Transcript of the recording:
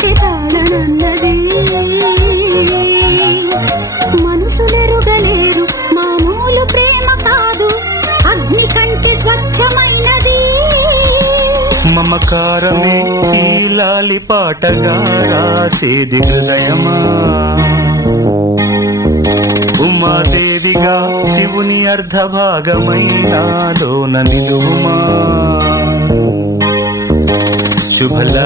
పలికి తాళనన్నది. మనుషులెరుగలేరు మామూలు ప్రేమ కాదు, అగ్ని కంటే స్వచ్ఛమైనది. మమకారమే ఈ లాలి పాటగా రాసేది హృదయమా, ఉమాదేవిగా శివుని అర్ధభాగమైనాలోన నిలువుమా. శుభలా